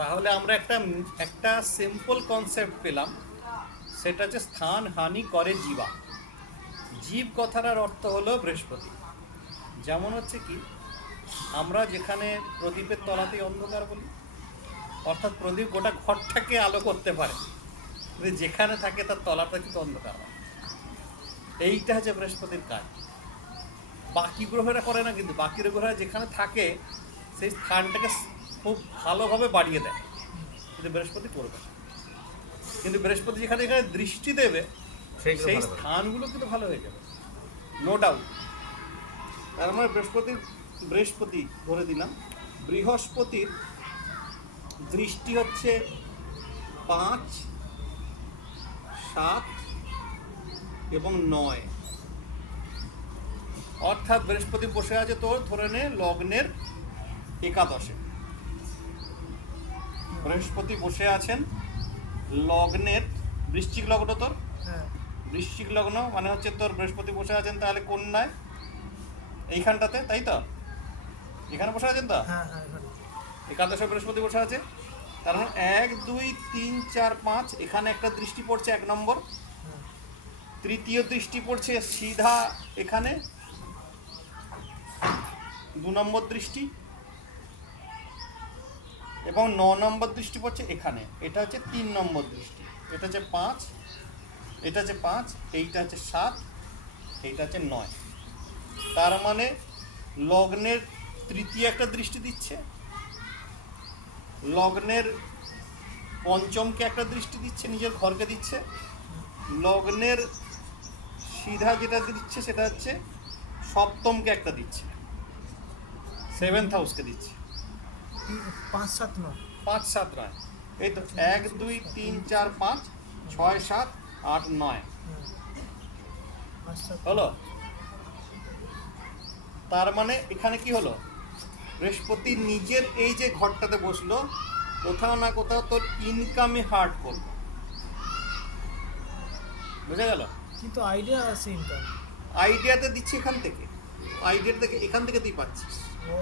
তাহলে আমরা একটা সিম্পল কনসেপ্ট পেলাম, সেটা হচ্ছে স্থান হানি করে জীবা। জীব কথাটার অর্থ হলো বৃহস্পতি। যেমন হচ্ছে কি, আমরা যেখানে প্রদীপের তলাতেই অন্ধকার বলি, অর্থাৎ প্রদীপ গোটা ঘরটাকে আলো করতে পারে, কিন্তু যেখানে থাকে তার তলাটা কিন্তু অন্ধকার হয়। এইটা হচ্ছে বৃহস্পতির কাজ। বাকি গ্রহেরা করে না, কিন্তু বাকি গ্রহরা যেখানে থাকে সেই স্থানটাকে খুব ভালোভাবে বাড়িয়ে দেয়, কিন্তু বৃহস্পতি করবে না। কিন্তু বৃহস্পতি যেখানে যেখানে দৃষ্টি দেবে সেই স্থানগুলো কিন্তু ভালো হয়ে যাবে, নো ডাউট। তার মানে বৃহস্পতি ধরে দিলাম, বৃহস্পতির দৃষ্টি হচ্ছে 5, 7 এবং 9। অর্থাৎ বৃহস্পতি বসে আছে তোর ধরে নে লগ্নের একাদশে। বৃহস্পতি বসে আছেন লগ্নের বৃশ্চিক লগ্ন, তোর বৃশ্চিক লগ্ন মানে হচ্ছে তোর বৃহস্পতি বসে আছেন তাহলে কন্যায়, এইখানটাতে, তাই তো? এখানে বসে আছেন তো, একাদশে বৃহস্পতি বসে আছে। তার মানে 1, 2, 3, 4, 5 এখানে একটা দৃষ্টি পড়ছে 1 নম্বর, তৃতীয় দৃষ্টি পড়ছে সিধা এখানে 2 নম্বর দৃষ্টি, এবং 9 নম্বর দৃষ্টি পড়ছে এখানে, এটা হচ্ছে 3 নম্বর দৃষ্টি। এটা হচ্ছে 5, এটা হচ্ছে 5, এইটা হচ্ছে 7, এইটা হচ্ছে 9। তার মানে লগ্নের তৃতীয় একটা দৃষ্টি দিচ্ছে, লগ্নের পঞ্চমকে একটা দৃষ্টি দিচ্ছে, নিজের ঘরকে দিচ্ছে, লগ্নের সিধা যেটা দিচ্ছে সেটা হচ্ছে সপ্তমকে একটা দিচ্ছে, 7th হাউসকে দিচ্ছে। 5, 7, 9, 5, 7 নয়, এই তো 1, 2, 3, 4, 5, 6, 7, 8, 9 হলো। তার মানে এখানে কি হলো, বৃহস্পতি নিজের এই যে ঘরটাতে বসলো, কোথাও না কোথাও তোর ইনকামে হার্ট করলো, বুঝা গেল? কিন্তু আইডিয়া আছে ইনকাম। আইডিয়াতে দিচ্ছি এখান থেকে, আইডিয়া থেকে এখান থেকে তুই পাচ্ছিস। ও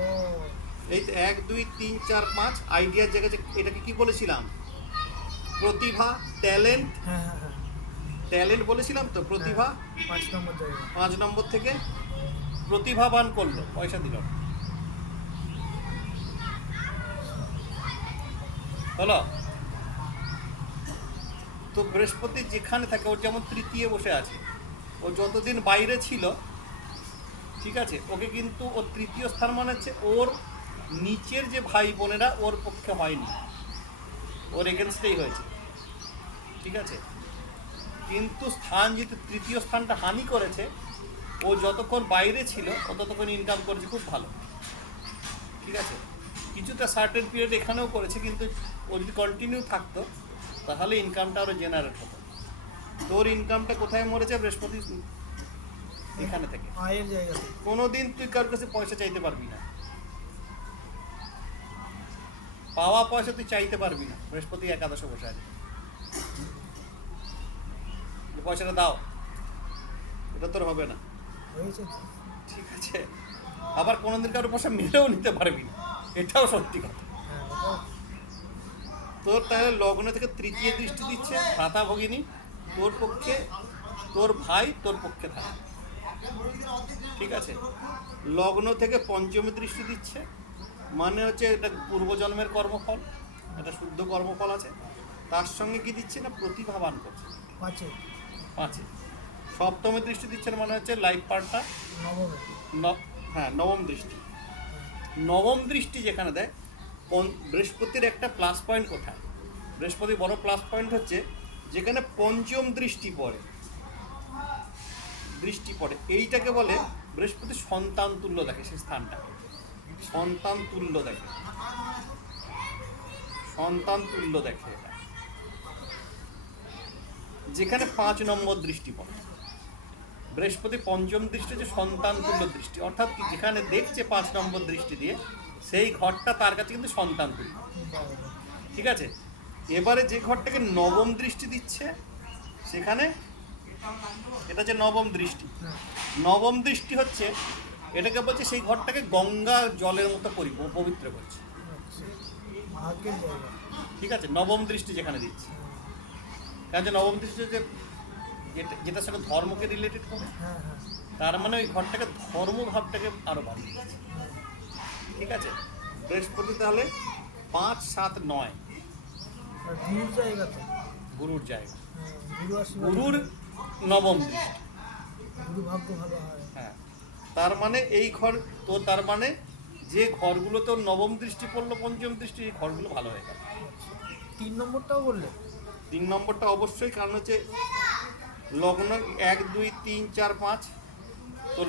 এই তো 1, 2, 3, 4, 5 আইডিয়ার জায়গায় এটাকে কি বলেছিলাম, প্রতিভা, ট্যালেন্ট। হ্যাঁ, ট্যালেন্ট বলেছিলাম তো, প্রতিভা 5 নম্বর জায়গা। 5 নম্বর থেকে প্রতিভাবান করলো, পয়সা দিল হলো। তো বৃহস্পতি যেখানে থাকে, ওর যেমন তৃতীয় বসে আছে, ও যতদিন বাইরে ছিল, ঠিক আছে, ওকে কিন্তু ওর তৃতীয় স্থান মানে হচ্ছে ওর নিচের যে ভাই বোনেরা ওর পক্ষে হয়নি, ওর এগেনস্টেই হয়েছে, ঠিক আছে। কিন্তু স্থান যেহেতু তৃতীয় স্থানটা হানি করেছে, ও যতক্ষণ বাইরে ছিল ও ততক্ষণ ইনকাম করেছে খুব ভালো, ঠিক আছে। কিছুটা সার্টেন পিরিয়ড এখানেও করেছে, কিন্তু ও যদি কন্টিনিউ থাকতো তাহলে ইনকামটা আরও জেনারেট হতো। তোর ইনকামটা কোথায় মরেছে, বৃহস্পতি এখানে থেকে। আয়ের জায়গাতে কোনোদিন তুই কারোর কাছে পয়সা চাইতে পারবি না, পাওয়া পয়সা তুই চাইতে পারবি না, বৃহস্পতি একাদশে বসে আছে, পয়সাটা দাও, এটা তোর হবে না, হয়েছে। ঠিক আছে। আবার কোনোদিন কারোর পয়সা মেরেও নিতে পারবি না, এটাও সত্যি কথা। তোর তাহলে লগ্ন থেকে তৃতীয় দৃষ্টি দিচ্ছে ভাতা ভগিনী, তোর পক্ষে, তোর ভাই তোর পক্ষে থাকে, ঠিক আছে। লগ্ন থেকে পঞ্চমী দৃষ্টি দিচ্ছে, মানে হচ্ছে এটা পূর্বজন্মের কর্মফল, এটা শুদ্ধ কর্মফল আছে। তার সঙ্গে কি দিচ্ছে না, প্রতিভাবান করছে 5-এ। সপ্তমী দৃষ্টি দিচ্ছেন মানে হচ্ছে লাইফ পার্টটা, হ্যাঁ নবম দৃষ্টি। নবম দৃষ্টি যেখানে দেয়, বৃহস্পতির একটা প্লাস পয়েন্ট কোথায়, বৃহস্পতির বড় প্লাস পয়েন্ট হচ্ছে যেখানে পঞ্চম দৃষ্টি পড়ে, এইটাকে বলে বৃহস্পতি সন্তান তুল্য দেখে, সেই স্থানটা সন্তান তুল্য দেখে, এটা যেখানে 5 নম্বর দৃষ্টি পড়ে। বৃহস্পতি পঞ্চম দৃষ্টি হচ্ছে সন্তান তুল্য দৃষ্টি, অর্থাৎ কি যেখানে দেখছে 5 নম্বর দৃষ্টি দিয়ে, সেই ঘরটা তার কাছে কিন্তু সন্তান তুল্য, ঠিক আছে। এবারে যে ঘরটাকে নবম দৃষ্টি দিচ্ছে সেখানে, এটা হচ্ছে নবম দৃষ্টি। নবম দৃষ্টি হচ্ছে, এটাকে বলছে সেই ঘরটাকে গঙ্গা জলের মতো পবিত্র করছে, ভাগ্যের জায়গা। ঠিক আছে, নবম দৃষ্টি যেখানে দিচ্ছে, কারণ যে নবম দৃষ্টি যে যেটার সঙ্গে ধর্মকে রিলেটেড হবে, হ্যাঁ হ্যাঁ তার মানে ওই ঘরটাকে ধর্মভাবটাকে আরো বাড়িয়ে দিচ্ছে। হ্যাঁ। ঠিক আছে, বৃহস্পতি তাহলে 5, 7, 9 আর গুরুর জায়গা তো। গুরুর জায়গা, হ্যাঁ, গুরু আশীর্বাদ। গুরুর নবম দৃষ্টি। গুরু ভাগ্য ভালো হয়। হ্যাঁ, তার মানে এই ঘর তো, তার মানে যে ঘরগুলো তো নবম দৃষ্টি পড়লো, পঞ্চম দৃষ্টি, এই ঘরগুলো ভালো হয়ে গেল। 3 নম্বরটাও বললে? 3 নম্বরটা অবশ্যই, কারণ হচ্ছে লগ্ন 1, 2, 3, 4, 5, তো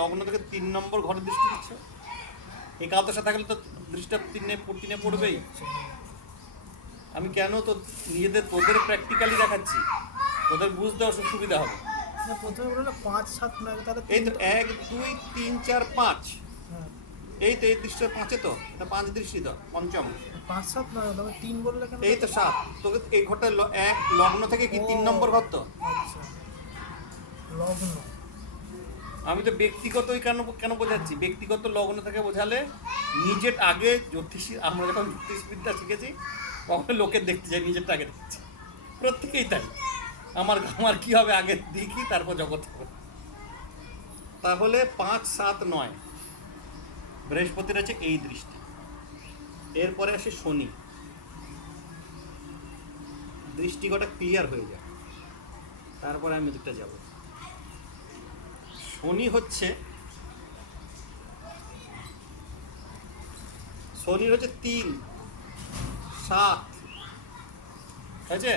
লগ্ন থেকে 3 নম্বর ঘরে দৃষ্টি দিচ্ছে। একাদশে থাকলে তো দৃষ্টিটা তিনে পড়বেই। আমি কেন তো তোদের প্র্যাকটিক্যালি দেখাচ্ছি, তোদের বুঝতে সুবিধা হবে। না, প্রথমে বললো 5, 7, 9, তাহলে এই তো 1, 2, 3, 4, 5, হ্যাঁ এই তো এই দৃষ্টিটা 5-এ, তো এটা 5 দৃষ্টি, তো পঞ্চম। 5, 7, 9, তবে 3 বললে কেন? এই তো 7, তোকে এই ঘরটা এক লগ্ন থেকে কি 3 নম্বর ঘর তো। আচ্ছা, লগ্ন। আমি তো ব্যক্তিগতই কেন বোঝাচ্ছি, ব্যক্তিগত লগ্ন থেকে বোঝালে নিজের আগে আমরা যখন জ্যোতিষবিদ্যা শিখেছি তখন লোকের দেখতে যাই, নিজেরটা আগে দেখছি, প্রত্যেকেই তাই। আমার কি হবে আগে দেখি, তারপর জগৎ হবে। তাহলে 5, 7, 9 বৃহস্পতির আছে এই দৃষ্টি। এরপরে আসে শনি, দৃষ্টিকোণটা ক্লিয়ার হয়ে যায়, তারপরে আমি ওদিকটা যাব। শনি হচ্ছে 3, 7, হয়েছে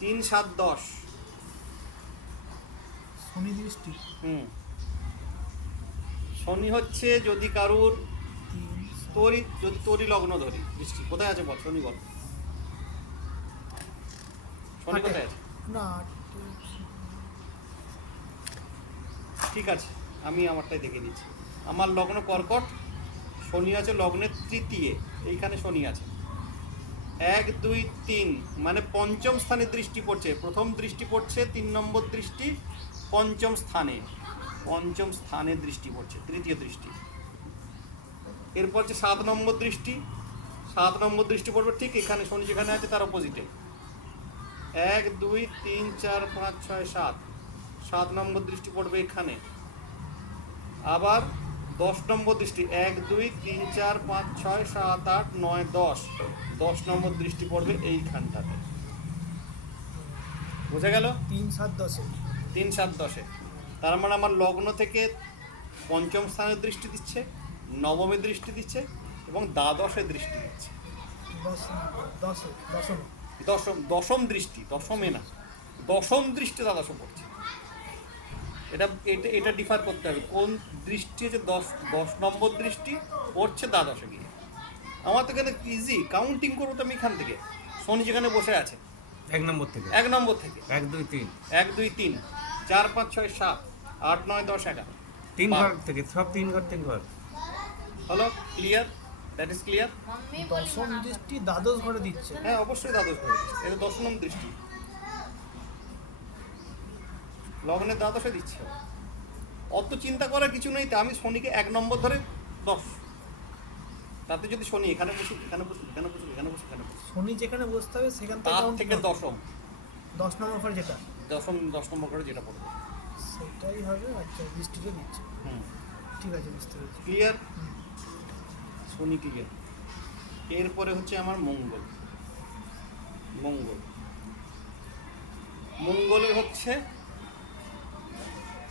3, 7, 10। শনি দৃষ্টি শনি হচ্ছে যদি কারুর 3, যদি তোরই লগ্ন ধরি, দৃষ্টি কোথায় আছে বল, শনি বল, শনি কোথায় আছে? না, ঠিক আছে, আমি আমারটাই দেখে নিচ্ছি। আমার লগ্ন কর্কট, শনি আছে লগ্নের তৃতীয়, এইখানে শনি আছে 1, 2, 3, মানে পঞ্চম স্থানে দৃষ্টি পড়ছে। প্রথম দৃষ্টি পড়ছে 3 নম্বর দৃষ্টি, পঞ্চম স্থানে দৃষ্টি পড়ছে, তৃতীয় দৃষ্টি। এরপর হচ্ছে 7 নম্বর দৃষ্টি, 7 নম্বর দৃষ্টি পড়বে ঠিক এখানে, শনি যেখানে আছে তার অপোজিটে। 1, 2, 3, 4, 5, 6, 7, 7 নম্বর দৃষ্টি পড়বে এখানে। আবার 10 নম্বর দৃষ্টি, 1, 2, 3, 4, 5, 6, 7, 8, 9, 10, 10 নম্বর দৃষ্টি পড়বে এইখানটাতে। বোঝা গেল? 3, 7, 10। 3, 7, 10-এ। তার মানে আমার লগ্ন থেকে পঞ্চম স্থানের দৃষ্টি দিচ্ছে, নবমে দৃষ্টি দিচ্ছে এবং দ্বাদশে দৃষ্টি দিচ্ছে। 10, দশম দৃষ্টি, দশমে না, দশম দৃষ্টি দ্বাদশে পড়ছে। এটা ডিফার করতে হবে, কোন দৃষ্টি হচ্ছে 10 নম্বর দৃষ্টি পড়ছে দ্বাদশে গিয়ে। আমার তো এখানে ইজি কাউন্টিং করবো তো আমি এখান থেকে, শনি যেখানে বসে আছে 1 নম্বর থেকে 1 নম্বর থেকে 1 2 3 1, 2, 3, 4, 5, 6, 7, 8, 9, 10, 11 3 ঘর থেকে, সব 3 ঘর হলো। ক্লিয়ার? That is clear? দশম দৃষ্টি দ্বাদশ ঘরে দিচ্ছে। হ্যাঁ, অবশ্যই দ্বাদশ ঘরে দিচ্ছে, এটা 10 নম্বর দৃষ্টি, লগ্নের দ্বাদশে দিচ্ছে। অত চিন্তা করার কিছু নেই, তো আমি শনিকে 1 নম্বর ধরে 10, তাতে যদি শনি এখানে বসুক, এখানে বসুক, এখানে বসুক, এখানে বসুক, এখানে বসুক, শনি যেখানে বসতে হবে সেখান থেকে তার count থেকে করো। দশম 10 নম্বর ঘরে যেটা, 10 নম্বর করে যেটা পড়বে। সেটাই হবে। আচ্ছা, দৃষ্টিটা দিচ্ছে। ঠিক আছে, বুঝতে পেরেছি। ক্লিয়ার? শনি ক্লিয়ার। এরপরে হচ্ছে আমার মঙ্গলের হচ্ছে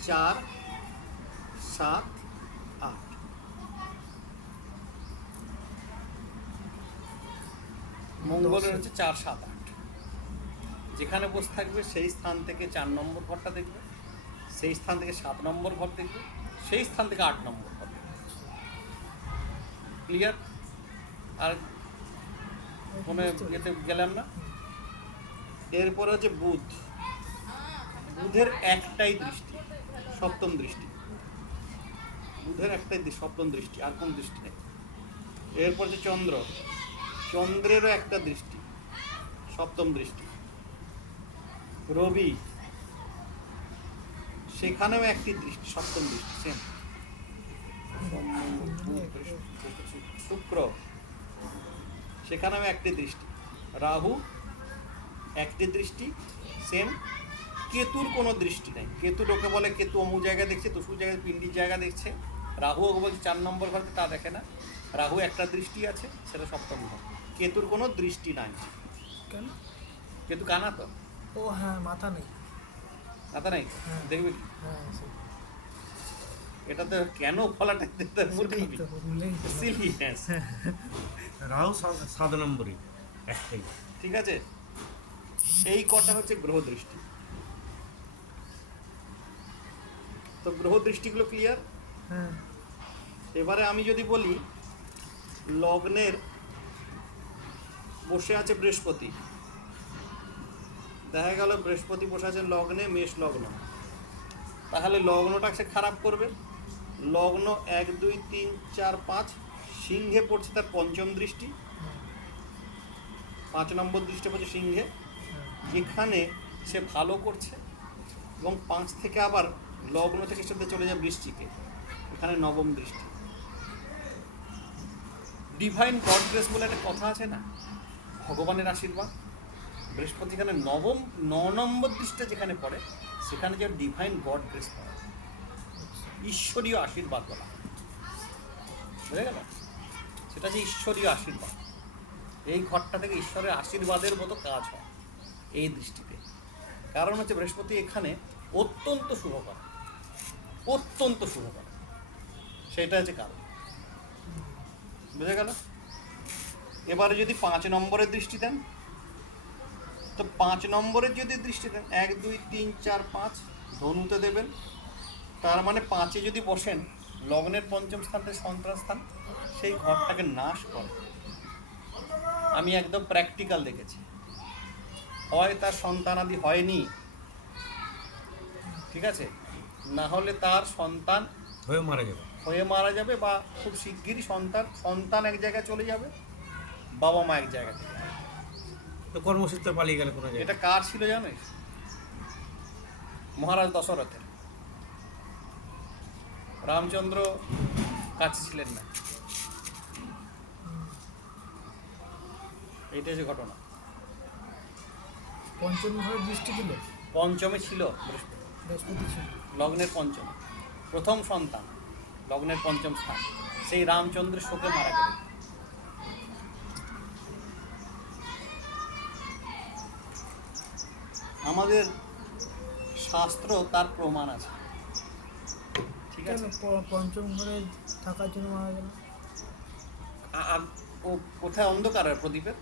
4, 7, 8। মঙ্গলের হচ্ছে 4, 7, 8। যেখানে বসে থাকবে সেই স্থান থেকে 4 নম্বর ঘরটা দেখবে, সেই স্থান থেকে 7 নম্বর ঘর দেখবে, সেই স্থান থেকে 8 নম্বর ঘর দেখবে। ক্লিয়ার? আর কোনো এতে গেলাম না। এরপরে হচ্ছে বুধের একটাই দৃষ্টি, সপ্তম দৃষ্টি, বুধের একটাই সপ্তম দৃষ্টি, আর কোন দৃষ্টি নেই। এরপর হচ্ছে চন্দ্রেরও একটা দৃষ্টি, সপ্তম দৃষ্টি। রবি, সেখানেও একটি দৃষ্টি, সপ্তম দৃষ্টি, সেম। সোম, মঙ্গল, বুধ, বৃহস্পতি, শুক্র, সেখানেও একটি দৃষ্টি। রাহু একটি দৃষ্টি, সেম। কেতুর কোনো দৃষ্টি নেই। কেতু লোকে বলে কেতু অমুক জায়গায় দেখছে, তসুর জায়গায় পিণ্ডির জায়গা দেখছে। রাহু বলছে 4 নম্বর ঘরে, তা দেখে না। রাহু একটা দৃষ্টি আছে, সেটা সপ্তম ঘর। কেতুর কোনো দৃষ্টি নাই। কেন? কেতু কানা তো, ও হ্যাঁ, মাথা নেই। মাথা নাই, হ্যাঁ। দেখবে কি? হ্যাঁ এটা তো কেন ফলাটা দিতে সেটাই তো ভুলেই গেলাম। সিলিয়াস। রাহু 7 নম্বরই একটাই। ঠিক আছে, এই কটা হচ্ছে গ্রহ দৃষ্টি। তো গ্রহ দৃষ্টিগুলো ক্লিয়ার। হ্যাঁ। এবারে আমি যদি বলি লগ্নের বসে আছে বৃহস্পতি, দেখা গেল বৃহস্পতি বসে আছে লগ্নে, মেষ লগ্ন, তাহলে লগ্নটা সে খারাপ করবে। লগ্ন 1 2 3 4 5 সিংহে পড়ছে, তার পঞ্চম দৃষ্টি, 5 নম্বর দৃষ্টি পড়ছে সিংহে, যেখানে সে ভালো করছে। এবং 5 থেকে আবার লগ্ন থেকে সাথে চলে যায় বৃশ্চিকে, এখানে নবম দৃষ্টি। ডিভাইন গড গ্রেস বলে একটা কথা আছে না, ভগবানের আশীর্বাদ। বৃহস্পতি এখানে 9 নম্বর দৃষ্টি যেখানে পড়ে, সেখানে যে ডিভাইন গড গ্রেস পড়ে, ঈশ্বরীয় আশীর্বাদ বলা, বুঝে গেল? সেটা যে ঈশ্বরীয় আশীর্বাদ, এই ঘরটা থেকে ঈশ্বরের আশীর্বাদের মতো কাজ হয় এই দৃষ্টিতে। কারণ হচ্ছে বৃহস্পতি এখানে অত্যন্ত শুভ করে, অত্যন্ত শুভ করে, সেটা হচ্ছে কারণ। বুঝে গেল? এবারে যদি 5 নম্বরের দৃষ্টি দেন, তো 5 নম্বরের যদি দৃষ্টি দেন, 1 2 3 4 5 ধনুতে দেবেন। তার মানে 5-এ যদি বসেন, লগ্নের পঞ্চম স্থানটা সন্তান স্থান, সেই ঘরটাকে নাশ করে। আমি একদম প্র্যাকটিক্যাল দেখেছি। হয় তার সন্তানাদি হয়নি, ঠিক আছে, না হলে তার সন্তান হয়ে মারা যাবে, বা খুব শিগগিরই সন্তান এক জায়গায় চলে যাবে, বাবা মা এক জায়গা থেকে। তো কর্মসূত্রে পালিয়ে গেলে কোনো জায়গায়। এটা কার ছিল জানিস? মহারাজ দশরথের। রামচন্দ্র কাছে ছিলেন না, এইটা হচ্ছে ঘটনা। পঞ্চম ঘরে দৃষ্টি দিল, পঞ্চমে ছিল বৃহস্পতি ছিল। লগ্নের পঞ্চম, প্রথম সন্তান, লগ্নের পঞ্চম স্থান, সেই রামচন্দ্রের শোকে মারা গেল। আমাদের শাস্ত্র তার প্রমাণ আছে, ঠিক কেন আছে। পঞ্চম ঘরে থাকার জন্য মারা গেল? ও কোথায় অন্ধকারের প্রদীপের?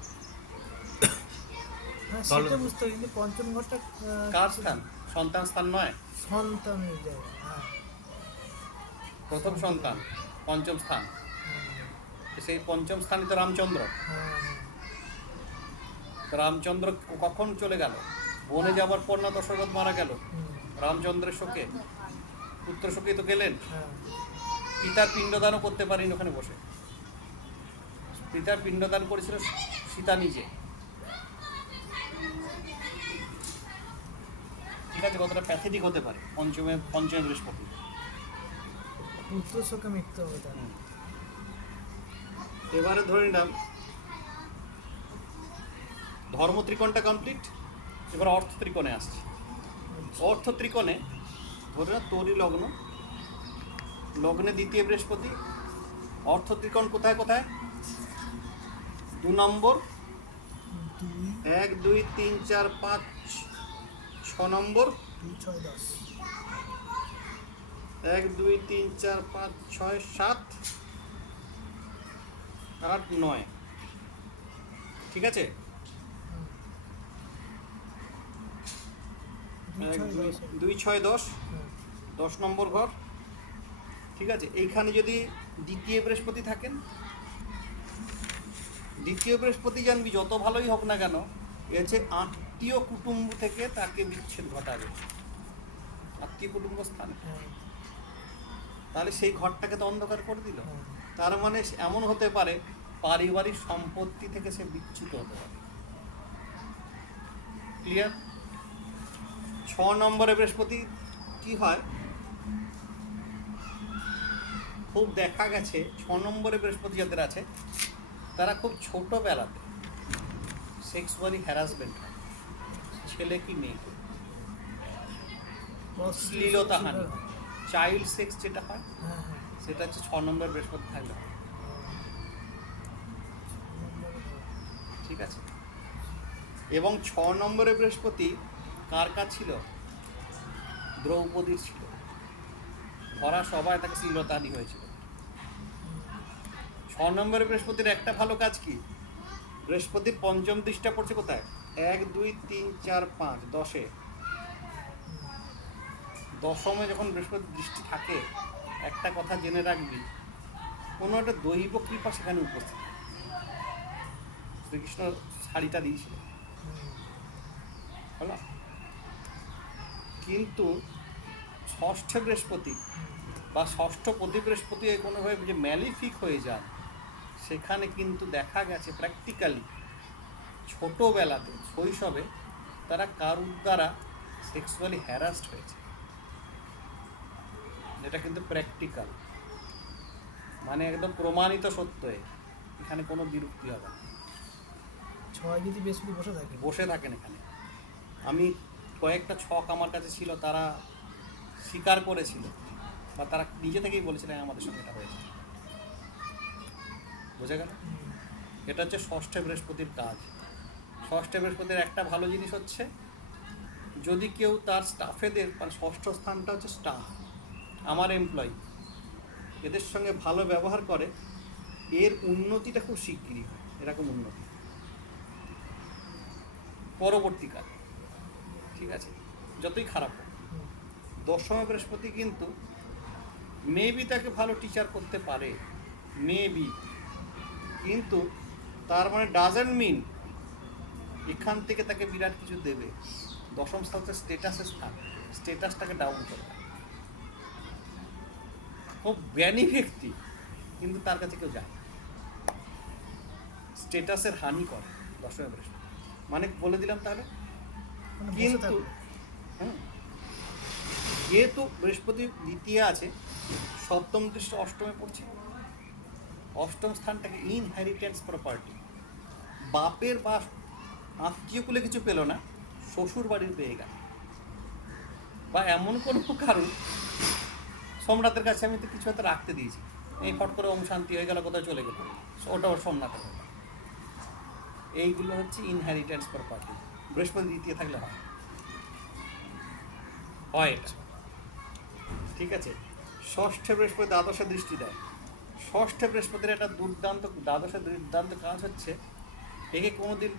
হ্যাঁ সেটা বুঝতে হবে, কিন্তু পঞ্চম ঘরটা কার স্থান? সন্তান স্থান নয়, সন্তানের জায়গা। হ্যাঁ প্রথম সন্তান, পঞ্চম স্থান। সেই পঞ্চম স্থানে তো রামচন্দ্র। হ্যাঁ তো রামচন্দ্র কখন চলে গেল? বনে যাবার পর না দশরথ মারা গেল? রামচন্দ্রের শোকে, পুত্র শোকে তো গেলেন। হ্যাঁ। পিতার পিণ্ডদানও করতে পারেনি ওখানে বসে। পিতার পিণ্ডদান করেছিল সীতা নিজে। ঠিক আছে, কতটা প্যাথেটিক হতে পারে পঞ্চমে বৃহস্পতি। পুত্র শোকে মৃত্যু হবে তার। এবারে ধরে নিলাম ধর্ম ত্রিকোণটা কমপ্লিট, এবার অর্থ ত্রিকোণে আসছে। অর্থ ত্রিকোণে ধরে না তোরই লগ্ন, লগ্নে দ্বিতীয় বৃহস্পতি। অর্থ ত্রিকোণ কোথায় কোথায়? 2 নম্বর, 1 2 3 4 5 6 নম্বর, 2 6 10, 1 2 3 4 5 6 7 8 9, ঠিক আছে। 2 6 10, 10 নম্বর ঘর, ঠিক আছে। এইখানে যদি দ্বিতীয় বৃহস্পতি থাকেন, দ্বিতীয় বৃহস্পতি জানবি যত ভালোই হোক না কেন, এ হচ্ছে আত্মীয় কুটুম্ব থেকে তাকে বিচ্ছেদ ঘটাবে, আত্মীয় কুটুম্ব স্থানে। তাহলে সেই ঘরটাকে তো অন্ধকার করে দিল। তার মানে এমন হতে পারে পারিবারিক সম্পত্তি থেকে সে বিচ্যুত হতে পারে। ক্লিয়ার? 6 নম্বরে বৃহস্পতি কি হয়? খুব দেখা গেছে 6 নম্বরে বৃহস্পতি যাদের আছে তারা খুব ছোটোবেলাতে সেক্সুয়ালি হ্যারাসমেন্ট হয়, ছেলে কি মেয়েকে, শ্লীলতাহানি, চাইল্ড সেক্স যেটা হয় হ্যাঁ হ্যাঁ সেটা হচ্ছে 6 নম্বর বৃহস্পতি থাকলে হয়। ঠিক আছে, এবং 6 নম্বরে বৃহস্পতি কার কাজ ছিল? দ্রৌপদীর ছিল। ধরা সবাই তাকে শ্লীলতাহানি হয়েছিল। 6 নম্বরে বৃহস্পতির একটা ভালো কাজ কি? বৃহস্পতির পঞ্চম দৃষ্টিটা পড়ছে কোথায়? 1 2 3 4 5 10-এ। দশমে যখন বৃহস্পতি দৃষ্টি থাকে, একটা কথা জেনে রাখবি, কোনো একটা দৈব কৃপা সেখানে উপস্থিত। শ্রীকৃষ্ণ শাড়িটা দিয়েছিল, হলো। কিন্তু ষষ্ঠ বৃহস্পতি বা ষষ্ঠ প্রতি বৃহস্পতি কোনোভাবে যে ম্যালিফিক হয়ে যায়, সেখানে কিন্তু দেখা গেছে প্র্যাকটিক্যালি ছোটোবেলাতে শৈশবে তারা কারুর দ্বারা সেক্সুয়ালি হ্যারাসড হয়েছে। যেটা কিন্তু প্র্যাকটিক্যাল, মানে একদম প্রমাণিত সত্য। এখানে কোনো বিরক্তি হবে না। 6 যদি বৃহস্পতি বসে থাকেন এখানে। আমি কয়েকটা ছক আমার কাছে ছিল, তারা স্বীকার করেছিল বা তারা নিজে থেকেই বলেছিল আমাদের সঙ্গে এটা হয়েছে। বোঝা গেল? এটা হচ্ছে ষষ্ঠ বৃহস্পতির কাজ। ষষ্ঠ বৃহস্পতির একটা ভালো জিনিস হচ্ছে, যদি কেউ তার স্টাফেদের, মানে ষষ্ঠ স্থানটা হচ্ছে স্টাফ, আমার এমপ্লয়ি, এদের সঙ্গে ভালো ব্যবহার করে, এর উন্নতিটা খুব শিগগিরই হয়। এরকম উন্নতি পরবর্তীকালে, ঠিক আছে, যতই খারাপ হোক। দশমে বৃহস্পতি কিন্তু মেবি তাকে ভালো টিচার করতে পারে, মেবি, কিন্তু তার মানে ডাজেন্ট মিন এখান থেকে তাকে বিরাট কিছু দেবে। দশম স্থান হচ্ছে স্টেটাসের স্থান, স্টেটাসটাকে ডাউন করবে। খুব জ্ঞানী ব্যক্তি, কিন্তু তার কাছে কেউ যায়, স্টেটাসের হানি করে দশমে বৃহস্পতি। মানে বলে দিলাম তাহলে, কিন্তু যেহেতু বৃহস্পতি দ্বিতীয় আছে, সপ্তম দৃষ্টি অষ্টমে পড়ছে, অষ্টম স্থানটাকে ইনহেরিটেন্স প্রপার্টি, বাপের বা আত্মীয় কুলে কিছু পেল না, শ্বশুর বাড়ির পেয়ে গেল, বা এমন কোনো কারণ সোমনাথের কাছে আমি তো কিছু হয়তো রাখতে দিয়েছি, এই ফট করে ওম শান্তি হয়ে গেল, কোথাও চলে গেল, ওটাও সোমনাথের হলো। এইগুলো হচ্ছে ইনহেরিটেন্স প্রপার্টি, বৃহস্পতি দ্বিতীয় থাকলে হয় এটা। ঠিক আছে, ষষ্ঠ বৃহস্পতি দ্বাদশে দৃষ্টি দেয়। ষষ্ঠ বৃহস্পতির একটা দ্বাদশের দুর্দান্ত কাজ হচ্ছে, একে কোনোদিন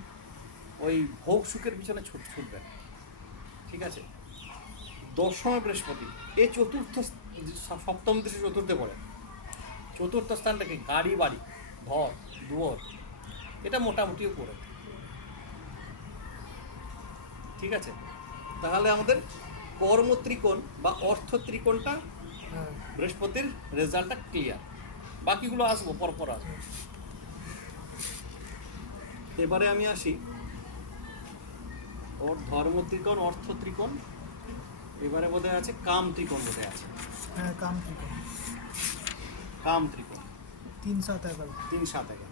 ওই ভোগ সুখের পিছনে ছুটবে না। ঠিক আছে, দশমে বৃহস্পতি এই চতুর্থ, সপ্তম দৃষ্টি চতুর্থে পড়ে। চতুর্থ স্থানটাকে গাড়ি বাড়ি ঘর দুয়ার, এটা মোটামুটিও করে। ঠিক আছে, তাহলে আমাদের কর্ম ত্রিকোণ বা অর্থ ত্রিকোণটা বৃহস্পতির রেজাল্টটা ক্লিয়ার। বাকিগুলো আসবো পরপর আসবো। এবারে আমি আসি ওর ধর্ম ত্রিকোণ, অর্থ ত্রিকোণ, এবারে বোধহয় আছে কাম ত্রিকোণ, বোধহয় আছে। হ্যাঁ, কাম ত্রিকোণ। কাম ত্রিকোণ 3 7 11 3 7 11।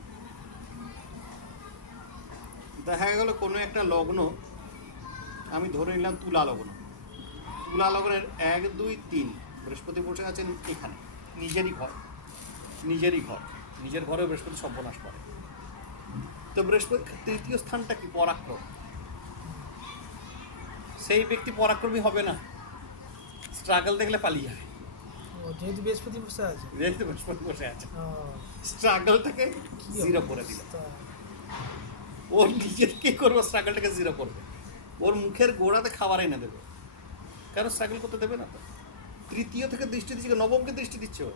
দেখা গেল কোনো একটা লগ্ন, আমি ধরে নিলাম তুলা লগ্ন। তুলা লগ্নের 1 2 3 বৃহস্পতি বসে আছেন এখানে, নিজের ঘরে বৃহস্পতি সর্বনাশ করে। তো বৃহস্পতি তৃতীয় স্থানটা কি? পরাক্রম। সেই ব্যক্তি পরাক্রমী হবে না, স্ট্রাগল দেখলে পালিয়ে যায়। যেহেতু বৃহস্পতি বসে আছে, স্ট্রাগলটাকে জিরো করে দিল। ওর নিজের কি করবো, স্ট্রাগলটাকে জিরো করবে, ওর মুখের গোড়াতে খাবার এনে দেবে, কারণ স্ট্রাগল করতে দেবে না তো। তৃতীয় থেকে দৃষ্টি দিচ্ছে, নবমকে দৃষ্টি দিচ্ছে, ও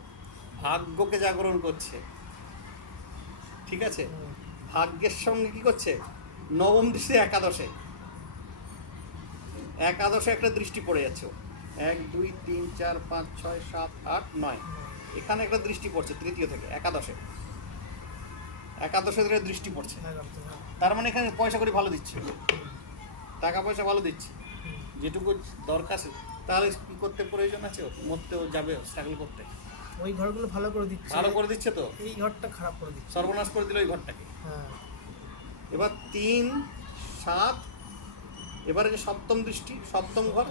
ভাগ্যকে জাগরণ করছে। ঠিক আছে, ভাগ্যের সঙ্গে কি করছে? নবম দৃষ্টি একাদশে একটা দৃষ্টি পড়ে যাচ্ছে। 1 2 3 4 5 6 7 8 9, এখানে একটা দৃষ্টি পড়ছে তৃতীয় থেকে একাদশে দৃষ্টি পড়ছে। তার মানে এখানে পয়সা করি ভালো দিচ্ছে, টাকা পয়সা ভালো দিচ্ছে, যেটুকু দরকার। তাহলে কী করতে প্রয়োজন আছে? মরতেও যাবে স্ট্রাগল করতে, ওই ঘরগুলো ভালো করে দিচ্ছে, ভালো করে দিচ্ছে তো, এই ঘরটা খারাপ করে দিচ্ছে। সর্বনাশ করে দিল ওই ঘরটাকে। হ্যাঁ, এবার 3, 7, এবারে যে সপ্তম দৃষ্টি, সপ্তম ঘর,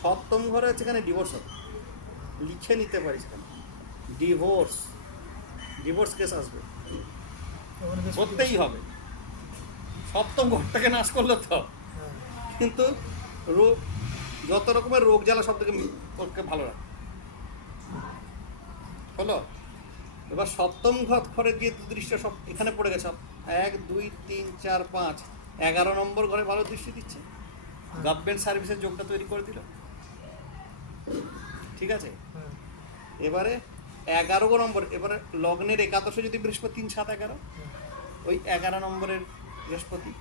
সপ্তম ঘরে হচ্ছে এখানে ডিভোর্স হবে, লিখে নিতে পারিস এখানে ডিভোর্স, ডিভোর্স কেস আসবে, ওখানে বৃহস্পতি করতেই বসে। হবে। সপ্তম ঘরটাকে নাশ করলো তো, হ্যাঁ, কিন্তু রোগ, যত রকমের রোগ জ্বালা সব থেকে ওকে ভালো রাখে হলো। এবার সপ্তম ঘরে গিয়ে দৃশ্য সব এখানে পড়ে গেছে, 1, 2, 3, 4, 5, 11 নম্বর ঘরে ভালো দৃষ্টি দিচ্ছে, গভর্নমেন্ট সার্ভিসের যোগটা তৈরি করে দিল। ঠিক আছে, হ্যাঁ, এবারে 11 নম্বর, এবারে লগ্নের একাদশে যদি বৃহস্পতি 3, 7, 11, হ্যাঁ, ওই 11 নম্বরের বৃহস্পতি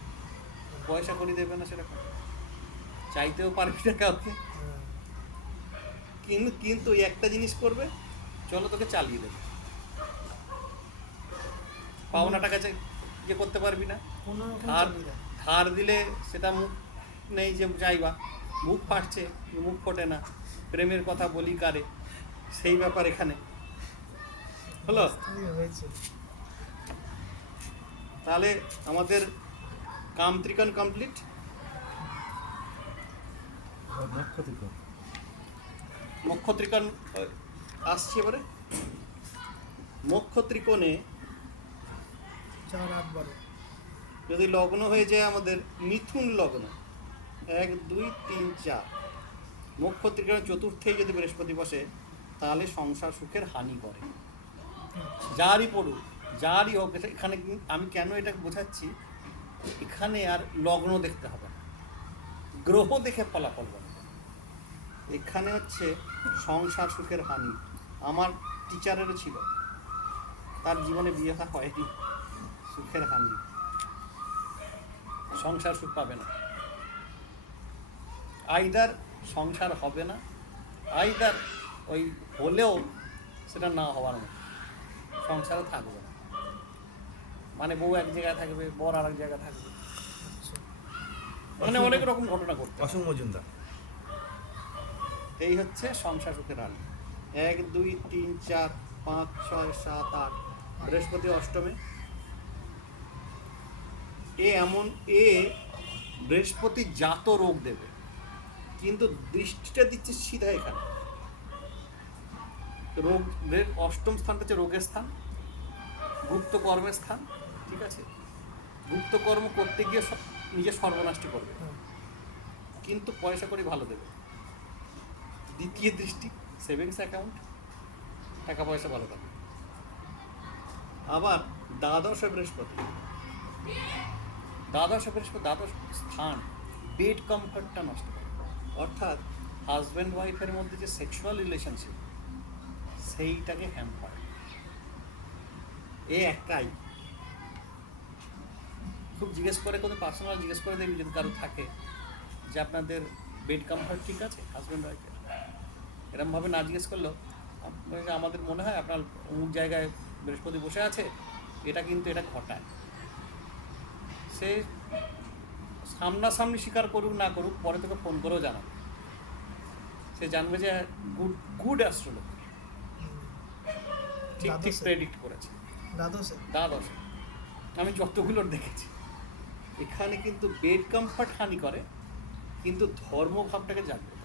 পয়সা করি দেবে না, সেরকম চাইতেও পারবি না কাউকে, হ্যাঁ। কিন্তু ওই একটা জিনিস করবে, চলো তোকে চালিয়ে দেবে, পাওনা টাকা ইয়ে করতে পারবি না, কোনো রকম ধার চালিয়ে দেয়। ধার দিলে সেটা মুখ নেই যে চাইবা, মুখ ফাটছে, মুখ ফোটে না, প্রেমের কথা বলি কারে, সেই ব্যাপার এখানে হলো। বাস্তবেই হয়েছে। তাহলে আমাদের কাম ত্রিকোণ কমপ্লিট। নক্ষত্রিকোণ। মোক্ষ ত্রিকোণ আসছে এবারে। মোক্ষ ত্রিকোণে 4, 8, 12। যদি লগ্ন হয়ে যায় আমাদের মিথুন লগ্ন, 1, 2, 3, 4, মোক্ষ ত্রিকোণের চতুর্থে যদি বৃহস্পতি বসে, তাহলে সংসার সুখের হানি করে, যারই পড়ুক, যারই হোক। এখানে আমি কেন এটা বোঝাচ্ছি, এখানে আর লগ্ন দেখতে হবে না, গ্রহ দেখে ফলাফল বলে। এখানে হচ্ছে সংসার সুখের হানি। আমার টিচারেরও ছিল, তার জীবনে বিয়ে হয়নি, সুখের হানি, সংসার সুখ পাবে না, আইদার সংসার হবে না, আইদার ওই হলেও সেটা না হওয়ার মতো, সংসারও থাকবে না, মানে বউ এক জায়গায় থাকবে, বর আর এক জায়গায় থাকবে, আচ্ছা, মানে অনেক রকম ঘটনা ঘটবে। অসীম মজুমদার। এই হচ্ছে সংসার সুখের হানি। 1, 2, 3, 4, 5, 6, 7, 8, বৃহস্পতি অষ্টমে। এ বৃহস্পতি জাত রোগ দেবে, কিন্তু দৃষ্টিটা দিচ্ছে সিধা এখানে। রোগ, অষ্টম স্থানটা হচ্ছে রোগের স্থান, গুপ্ত কর্মের স্থান। ঠিক আছে, গুপ্ত কর্ম করতে গিয়ে নিজের সর্বনাশটি করবে, হ্যাঁ, কিন্তু পয়সা করে ভালো দেবে। দ্বিতীয় দৃষ্টি সেভিংস অ্যাকাউন্ট, টাকা পয়সা ভালো থাকবে। আবার দ্বাদশে বৃহস্পতি, দ্বাদশ স্থান বেড কমফর্টটা নষ্ট করে, অর্থাৎ হাজব্যান্ড ওয়াইফের মধ্যে যে সেক্সুয়াল রিলেশনশিপ, সেইটাকে হ্যাম্পার। এ একটাই, খুব জিজ্ঞেস করে, কোনো পার্সোনাল জিজ্ঞেস করে দেখবি যদি কারো থাকে যে আপনাদের বেড কমফর্ট ঠিক আছে হাজব্যান্ড ওয়াইফের, এরমভাবে না জিজ্ঞেস করলেও আমাদের মনে হয় আপনার অমুক জায়গায় বৃহস্পতি বসে আছে, এটা কিন্তু এটা ঘটায়। সে সামনাসামনি স্বীকার করুক না করুক, পরে তোকে ফোন করেও জানাবে, সে জানবে যে গুড অ্যাস্ট্রোলজি ঠিক ঠিক দ্বাদশে। প্রেডিক্ট করেছে। দ্বাদশে। দ্বাদশে আমি যতগুলোর দেখেছি, এখানে কিন্তু বেড কমফর্ট হানি করে, কিন্তু ধর্মভাবটাকে জাগবে,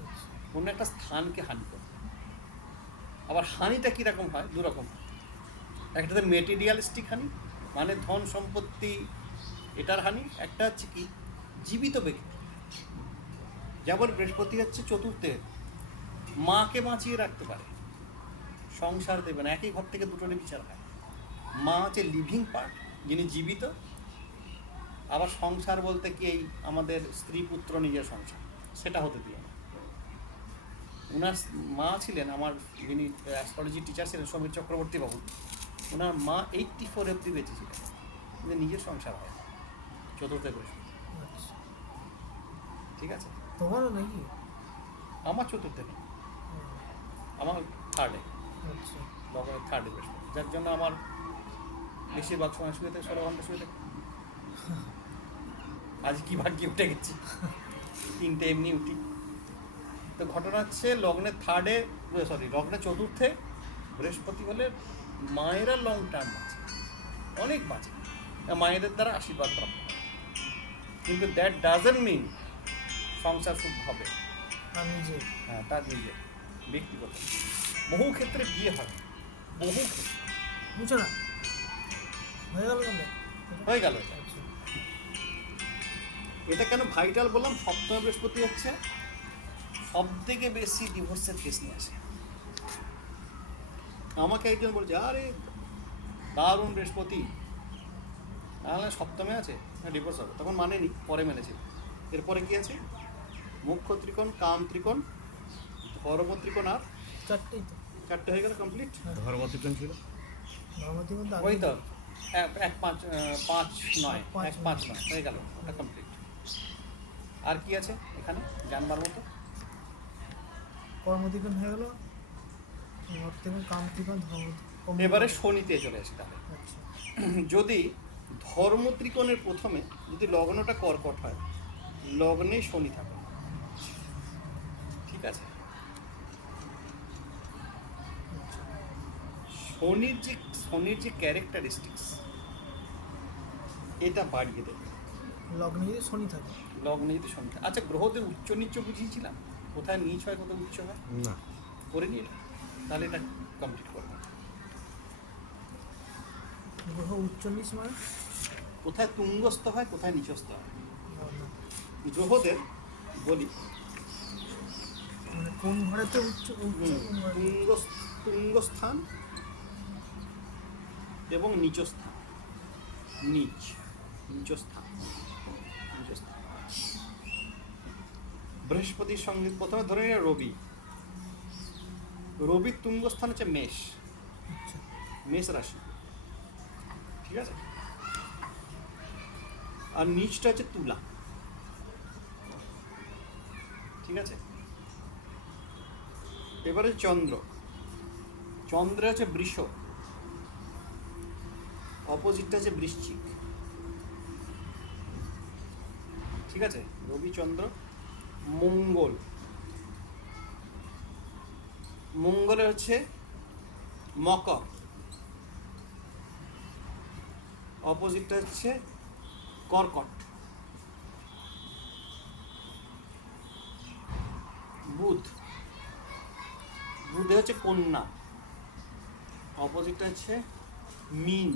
আচ্ছা, কোনো একটা স্থানকে হানি করে। আবার হানিটা কীরকম হয়, দুরকম। একটাতে মেটেরিয়ালিস্টিক হানি, মানে ধন সম্পত্তি, এটার হানি। একটা হচ্ছে কি জীবিত ব্যক্তি, যেমন বৃহস্পতি হচ্ছে চতুর্থে, মাকে বাঁচিয়ে রাখতে পারে, সংসার দেবে না, একই ঘর থেকে দুটোরই বিচার হয়। মা হচ্ছে লিভিং পার্ট, যিনি জীবিত। আবার সংসার বলতে কি এই আমাদের স্ত্রী পুত্র নিজের সংসার, সেটা হতে দিও না। ওনার মা ছিলেন, আমার যিনি অ্যাস্ট্রোলজি টিচার ছিলেন সমীর চক্রবর্তী বাবু, ওনার মা 84 অব্দি বেঁচে ছিলেন, কিন্তু নিজের সংসার হয় না, চতুর্থে বৃহস্পতি। আচ্ছা। ঠিক আছে, তোমারও নাকি? আমার চতুর্থে নেই, হুম, আমার থার্ডে, আচ্ছা, লগ্নের থার্ডে বৃহস্পতি, যার জন্য আমার বেশিরভাগ সময় শুয়ে থেকে 16 ঘন্টা শুয়ে থাকে। আজ কি ভাগ্যে উঠে গেছি, 3টে এমনি উঠি। তো ঘটনা হচ্ছে লগ্নের থার্ডে সরি লগ্নে চতুর্থে বৃহস্পতি হলে মায়েরা লং টার্ম বাঁচে, অনেক বাঁচে, মায়েদের দ্বারা আশীর্বাদ প্রাপ্ত হয়। কিন্তু দ্যাট ডাজেন্ট মিন সংসার সুখ হবে। আর নিজে হ্যাঁ, তার নিজের ব্যক্তিগত বহু ক্ষেত্রে বিয়ে হয়, বহু ক্ষেত্রে বুঝছো না হয়ে গেল কেন? হয়ে গেল এটা। আচ্ছা এটা কেন ভাইটাল বললাম? সপ্তম বৃহস্পতি হচ্ছে সব থেকে বেশি ডিভোর্সের কেস নিয়ে আসে। আমাকে একজন বলছে আরে দারুণ বৃহস্পতি, তাহলে সপ্তমে আছে, ডিভোর্স হবে। তখন মানেনি, পরে মেনেছে। এরপরে কি আছে? মুখ্য ত্রিকোণ, কাম ত্রিকোণ, ধর্ম ত্রিকোণ, আর চারটেই তো চারটে হয়ে গেল কমপ্লিট। ধর্মত্রিকোণ ছিল ধর্মতির মধ্যে ওই তো আগে এক পাঁচ পাঁচ নয়, এক পাঁচ নয় হয়ে গেল, ওটা কমপ্লিট। আর কি আছে এখানে জানবার মতো? কর্মতিকোণ হয়ে গেল, অর্থতিকোণ, কামতিকোণ, ধর্মতিকোণ। এবারে শনিতে চলে আসি তাহলে। আচ্ছা যদি ধর্ম ত্রিকোণের প্রথমে যদি লগ্নটা কর্কট হয়, লগ্নে শনি থাকে, ঠিক আছে? শনির যে ক্যারেক্টারিস্টিক্স এটা বাড়িয়ে দেবে লগ্নে যদি শনি থাকে। লগ্নে যদি শনি থাকে। আচ্ছা, গ্রহদের উচ্চ নিচ্চ বুঝিয়েছিলাম, কোথায় নিচ হয় কোথায় উচ্চ হয়, না করে নিয়ে এটা, তাহলে এটা কমপ্লিট করবো। গ্রহ উচ্চ নিচ মানে কোথায় তুঙ্গস্থ হয় কোথায় নিচস্থ হয়, না, না। গ্রহদের বলি। মানে কোন ঘরেতে উচ্চ উচ্চ কোন ঘরে? তুঙ্গস্থান এবং নিচস্থান, নিচস্থান। বৃহস্পতির সঙ্গে প্রথমে ধরে নিয়ে রবির তুঙ্গস্থান হচ্ছে মেষ, আচ্ছা মেষ রাশি, ঠিক আছে? আর নিচটা হচ্ছে তুলা, ঠিক আছে? এবারে চন্দ্র হচ্ছে বৃষ, অপোজিটটা হচ্ছে বৃশ্চিক, ঠিক আছে? রবি চন্দ্র। মঙ্গলে হচ্ছে মকর, অপোজিটটা হচ্ছে কর্কট। বুধে হচ্ছে কন্যা, অপোজিটটা হচ্ছে মীন।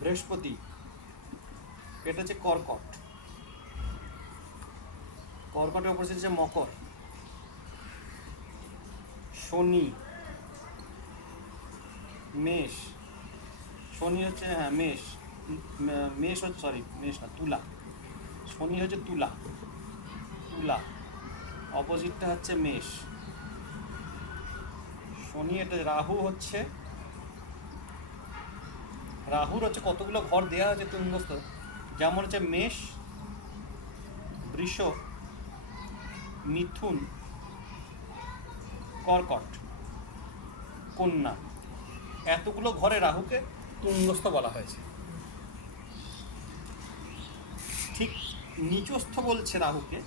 বৃহস্পতি এটা হচ্ছে কর্কটের অপোজিট হচ্ছে মকর। শনি মেষ, শনি হচ্ছে মেষ হচ্ছে মেষ না, তুলা। শনি হচ্ছে তুলা, অপোজিটটা হচ্ছে মেষ। শনি এটা রাহুর হচ্ছে কতগুলো ঘর দেওয়া হয়েছে তুঙ্গস্থ, যেমন হচ্ছে মেষ, বৃষ, মিথুন, কর্কট, কন্যা, এতগুলো ঘরে রাহুকে তুঙ্গস্থ বলা হয়েছে। ঠিক নিচস্থ বলছে রাহুকে